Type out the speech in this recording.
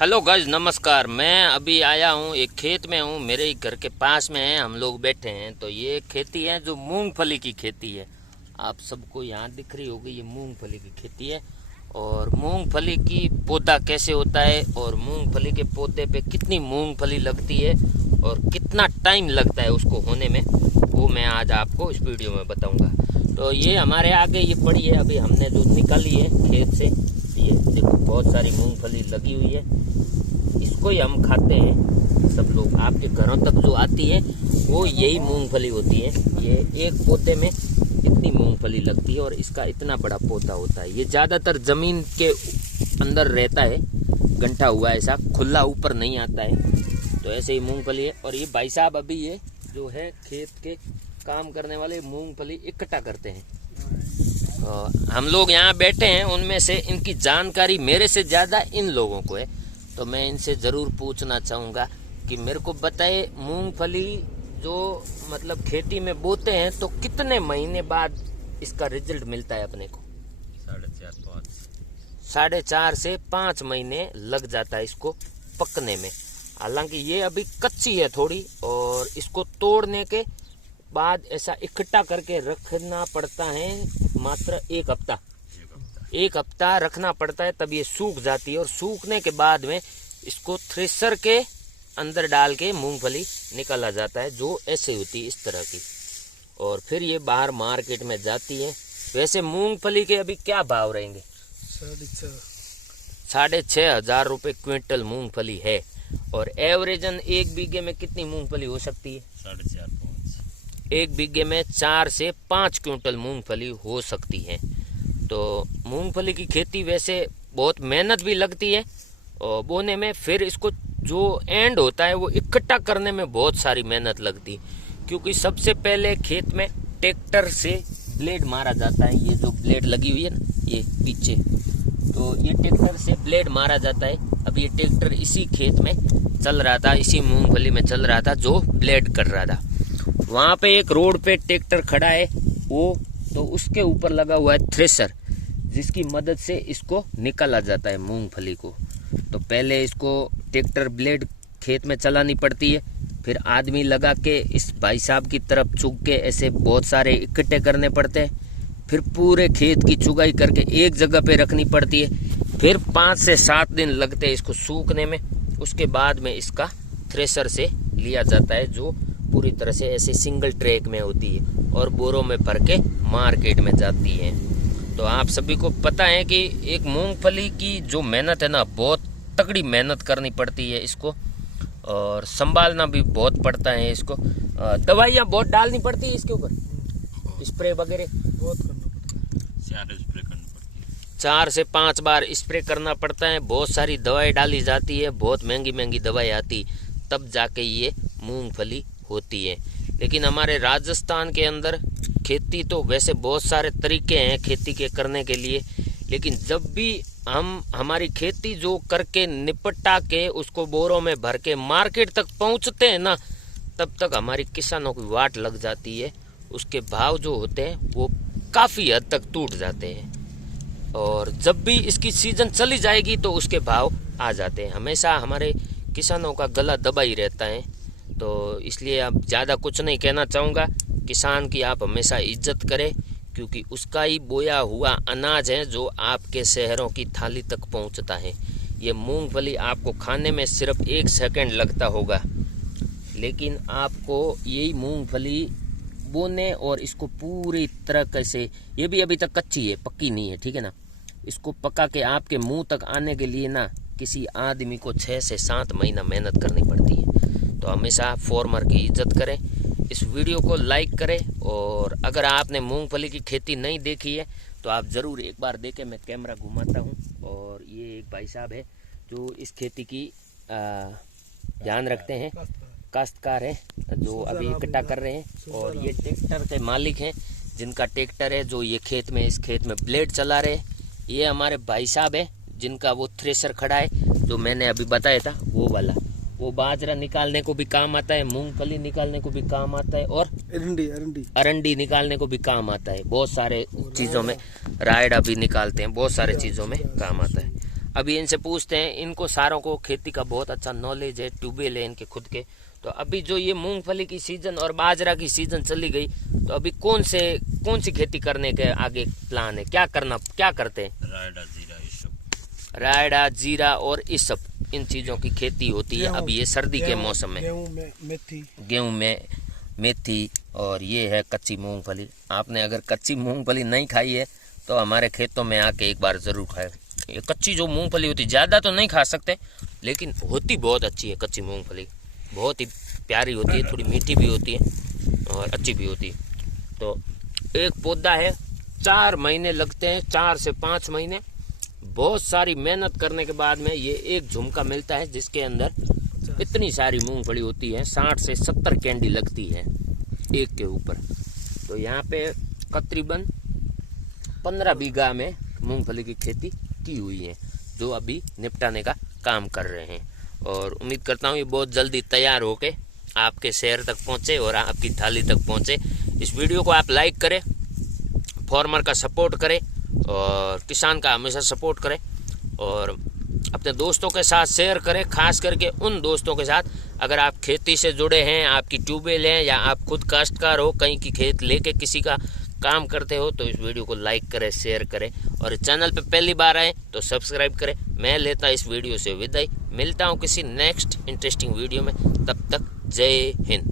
Hello guys, नमस्कार। मैं अभी आया हूँ, एक खेत में हूँ, मेरे ही घर के पास में है, हम लोग बैठे हैं। तो ये खेती है जो मूंगफली की खेती है। आप सबको यहाँ दिख रही होगी, ये मूंगफली की खेती है। और मूंगफली की पौधा कैसे होता है और मूंगफली के पौधे पे कितनी मूंगफली लगती है और कितना टाइम लगता है उसको होने में, वो मैं आज आपको इस वीडियो में बताऊँगा। तो ये हमारे आगे ये पड़ी है, अभी हमने जो निकाली है खेत से। ये देखो बहुत सारी मूंगफली लगी हुई है, इसको ही हम खाते हैं सब लोग। आपके घरों तक जो आती है वो यही मूंगफली होती है। ये एक पौधे में इतनी मूंगफली लगती है और इसका इतना बड़ा पौधा होता है। ये ज़्यादातर ज़मीन के अंदर रहता है, गंठा हुआ ऐसा, खुला ऊपर नहीं आता है। तो ऐसे ही मूंगफली है। और ये भाई साहब अभी ये जो है खेत के काम करने वाले मूंगफली इकट्ठा करते हैं। हम लोग यहाँ बैठे हैं, उनमें से इनकी जानकारी मेरे से ज़्यादा इन लोगों को है। तो मैं इनसे ज़रूर पूछना चाहूँगा कि मेरे को बताए, मूंगफली जो मतलब खेती में बोते हैं तो कितने महीने बाद इसका रिजल्ट मिलता है अपने को? 4.5 से 5 महीने लग जाता है इसको पकने में। हालांकि ये अभी कच्ची है थोड़ी, और इसको तोड़ने के बाद ऐसा इकट्ठा करके रखना पड़ता है मात्र 1 हफ्ता। 1 हफ्ता रखना पड़ता है, तब ये सूख जाती है। और सूखने के बाद में इसको थ्रेशर के अंदर डाल के मूंगफली निकाला जाता है, जो ऐसे होती है इस तरह की। और फिर ये बाहर मार्केट में जाती है। वैसे मूंगफली के अभी क्या भाव रहेंगे? 6,500 रुपये क्विंटल मूंगफली है। और एवरेजन 1 बीघे में कितनी मूंगफली हो सकती है? 4.5-5। 1 बीघे में 4 से 5 क्विंटल मूंगफली हो सकती है। तो मूंगफली की खेती वैसे बहुत मेहनत भी लगती है और बोने में। फिर इसको जो एंड होता है वो इकट्ठा करने में बहुत सारी मेहनत लगती है, क्योंकि सबसे पहले खेत में ट्रैक्टर से ब्लेड मारा जाता है। ये जो ब्लेड लगी हुई है ना, ये पीछे, तो ये ट्रैक्टर से ब्लेड मारा जाता है। अब ये ट्रैक्टर इसी खेत में चल रहा था, इसी मूंगफली में चल रहा था जो ब्लेड कर रहा था। वहाँ पे एक रोड पे ट्रैक्टर खड़ा है वो, तो उसके ऊपर लगा हुआ है थ्रेशर, जिसकी मदद से इसको निकाला जाता है मूंगफली को। तो पहले इसको ट्रैक्टर ब्लेड खेत में चलानी पड़ती है, फिर आदमी लगा के इस भाई साहब की तरफ चुग के ऐसे बहुत सारे इकट्ठे करने पड़ते हैं। फिर पूरे खेत की चुगाई करके एक जगह पे रखनी पड़ती है। फिर 5 से 7 दिन लगते हैं इसको सूखने में। उसके बाद में इसका थ्रेशर से लिया जाता है, जो पूरी तरह से ऐसे सिंगल ट्रैक में होती है और बोरों में भर के मार्केट में जाती है। तो आप सभी को पता है कि एक मूंगफली की जो मेहनत है ना, बहुत तगड़ी मेहनत करनी पड़ती है इसको, और संभालना भी बहुत पड़ता है इसको। दवाइयाँ बहुत डालनी पड़ती है इसके ऊपर, स्प्रे वगैरह बहुत करना पड़ता है। 4 से 5 बार स्प्रे करना पड़ता है। बहुत सारी दवाई डाली जाती है, बहुत महंगी महंगी दवाई आती, तब जाके ये मूंगफली होती है। लेकिन हमारे राजस्थान के अंदर खेती तो वैसे बहुत सारे तरीके हैं खेती के करने के लिए, लेकिन जब भी हम हमारी खेती जो करके निपटा के उसको बोरों में भर के मार्केट तक पहुंचते हैं ना, तब तक हमारी किसानों की वाट लग जाती है। उसके भाव जो होते हैं वो काफ़ी हद तक टूट जाते हैं, और जब भी इसकी सीजन चली जाएगी तो उसके भाव आ जाते हैं। हमेशा हमारे किसानों का गला दबा ही रहता है। तो इसलिए अब ज़्यादा कुछ नहीं कहना चाहूँगा। किसान की आप हमेशा इज्जत करें, क्योंकि उसका ही बोया हुआ अनाज है जो आपके शहरों की थाली तक पहुंचता है। ये मूंगफली आपको खाने में सिर्फ 1 सेकंड लगता होगा, लेकिन आपको यही मूंगफली बोने और इसको पूरी तरह कैसे, ये भी अभी तक कच्ची है, पक्की नहीं है, ठीक है ना। इसको पका के आपके मुंह तक आने के लिए ना किसी आदमी को 6 से 7 महीना मेहनत करनी पड़ती है। तो हमेशा फार्मर की इज्जत करें। इस वीडियो को लाइक करें, और अगर आपने मूंगफली की खेती नहीं देखी है तो आप ज़रूर एक बार देखें। मैं कैमरा घुमाता हूं, और ये एक भाई साहब है जो इस खेती की ध्यान रखते हैं, काश्तकार है, जो अभी इकट्ठा कर रहे हैं। और ये ट्रैक्टर के मालिक हैं, जिनका ट्रैक्टर है जो ये खेत में, इस खेत में ब्लेड चला रहे हैं। ये हमारे भाई साहब है जिनका वो थ्रेशर खड़ा है, जो मैंने अभी बताया था वो वाला। वो बाजरा निकालने को भी काम आता है, मूंगफली निकालने को भी काम आता है, और अरंडी निकालने को भी काम आता है। बहुत सारे चीज़ों में, रायडा भी निकालते हैं, बहुत सारे चीज़ों में काम आता है। अभी इनसे पूछते हैं, इनको सारों को खेती का बहुत अच्छा नॉलेज है, ट्यूबवेल है इनके खुद के। तो अभी जो ये मूंगफली की सीजन और बाजरा की सीजन चली गई, तो अभी कौन सी खेती करने के आगे प्लान है, क्या करते हैं? रायडा, जीरा और इसप, इन चीजों की खेती होती है अभी ये सर्दी के मौसम में। गेहूं में मेथी और ये है कच्ची मूंगफली। आपने अगर कच्ची मूंगफली नहीं खाई है तो हमारे खेतों में आके एक बार जरूर खाए। ये कच्ची जो मूंगफली होती है, ज़्यादा तो नहीं खा सकते लेकिन होती बहुत अच्छी है कच्ची मूंगफली, बहुत ही प्यारी होती है, थोड़ी मीठी भी होती है और अच्छी भी होती है। तो एक पौधा है, 4 महीने लगते हैं, 4 से 5 महीने। बहुत सारी मेहनत करने के बाद में ये एक झुमका मिलता है जिसके अंदर इतनी सारी मूंगफली होती है, 60 से 70 कैंडी लगती है एक के ऊपर। तो यहाँ पे तकरीबन 15 बीघा में मूंगफली की खेती की हुई है, जो अभी निपटाने का काम कर रहे हैं। और उम्मीद करता हूँ ये बहुत जल्दी तैयार होके आपके शहर तक पहुँचे और आपकी थाली तक पहुँचे। इस वीडियो को आप लाइक करें, फार्मर का सपोर्ट करें और किसान का हमेशा सपोर्ट करें और अपने दोस्तों के साथ शेयर करें, खास करके उन दोस्तों के साथ अगर आप खेती से जुड़े हैं, आपकी ट्यूबवेल हैं या आप खुद काश्तकार हो, कहीं की खेत लेके किसी का काम करते हो, तो इस वीडियो को लाइक करें, शेयर करें और चैनल पे पहली बार आए तो सब्सक्राइब करें। मैं लेता इस वीडियो से विदाई, मिलता हूँ किसी नेक्स्ट इंटरेस्टिंग वीडियो में, तब तक जय हिंद।